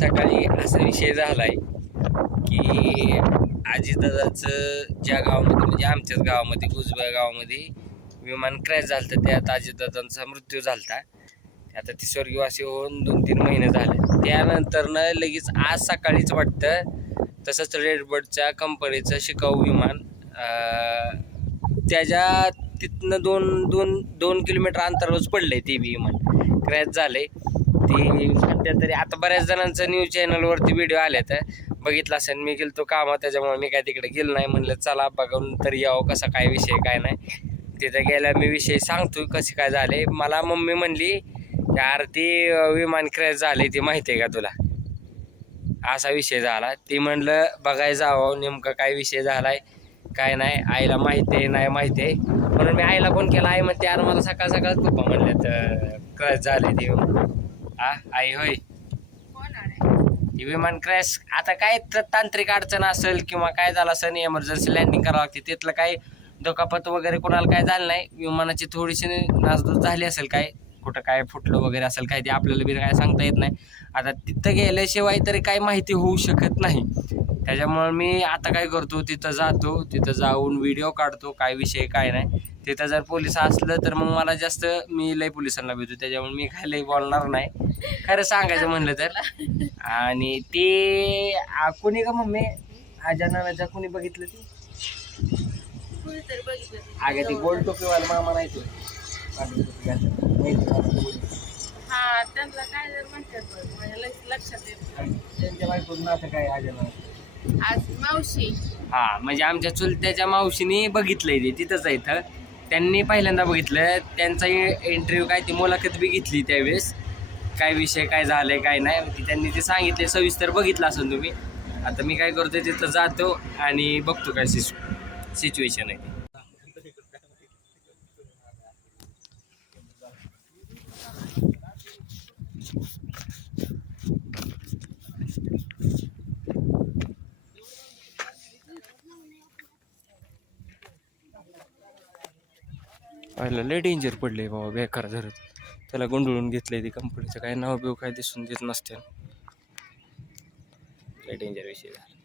सकाळी असा विषय झालाय की अजितदादाचं ज्या गावामध्ये म्हणजे आमच्याच गावामध्ये गुजबा गावामध्ये विमान क्रॅश झालं तर त्यात अजितदादांचा मृत्यू झाला. आता ती स्वर्गवासी होऊन 2-3 महिने झाले. त्यानंतर लगेच आज सकाळीच वाटतं तसंच रेडबर्डच्या कंपनीचं शिकाऊ विमान त्याच्या तिथनं 2 किलोमीटर अंतरावरच पडलंय ते विमान क्रॅश झालंय. ती सध्या तरी आता बऱ्याच जणांचं न्यूज चॅनलवरती व्हिडिओ आले तर बघितला असेल. मी गेलो कामात त्याच्यामुळे मी काय तिकडे गेलो नाही. म्हणलं चला बघून तरी यावं कसा काय विषय काय नाही. तिथं गेल्या मी विषय सांगतोय कसे काय झाले. मला मम्मी म्हणली यार ती विमान क्रॅश झाले ती माहिती आहे का तुला, असा विषय झाला. ती म्हणलं बघायला जावं नेमकं काय विषय झालाय काय नाही. आईला माहिती आहे नाही माहिती आहे म्हणून मी आईला फोन केला. आई म्हणते यार मला सकाळ सकाळच पप्पा म्हणले तर क्रॅश झाले ते. आई होय ती विमान क्रॅश आता काय तांत्रिक अडचण असेल किंवा काय झालं असेल एमर्जन्सी लँडिंग करावं लागते. तिथलं काय दुखापत वगैरे कोणाला काय झालं नाही. विमानाची थोडीशी नासधूस झाली असेल काय कुठं काय फुटलं वगैरे असेल काय ते आपल्याला बी काय सांगता येत नाही. आता तिथं गेल्याशिवाय तरी काही माहिती होऊ शकत नाही. त्याच्यामुळे मी आता काय करतो तिथं जातो, तिथं जाऊन व्हिडिओ काढतो काय विषय काय नाही. तिथं जर पोलीस असलं तर मग मला जास्त मी लय पोलिसांना भेटतो. त्याच्यामुळे मी काय लय बोलणार नाही खरं सांगायचं म्हणलं तर. आणि ते कोणी का मम्मी आजानाच्या कोणी बघितलं ती अगं ती गोल टोपीवाला मामा नाही तो त्यांना काय जर म्हणतात माझ्या लक्षात येत त्यांच्या बायकोचं नातं काय आजना आज मावशी म्हणजे आमच्या चुलत्याच्या मावशीने बघितलंय ते तिथंच आहे. इथं त्यांनी पहिल्यांदा बघितलं. त्यांचा इंटरव्ह्यू काय ती मुलाखत बी घेतली त्यावेळेस काय विषय काय झालंय काय नाही त्यांनी ते सांगितले सविस्तर बघितलं असेल तुम्ही. आता मी काय करतो तिथं जातो आणि बघतो काय सिच्युएशन आहे. पहिला लय डेंजर पडले बाबा बेकार धरत. त्याला गुंडळून घेतलंय ती कंपनीचं काय नाव बिव काय दिसून देत नसते. लय डेंजर विषय झाला.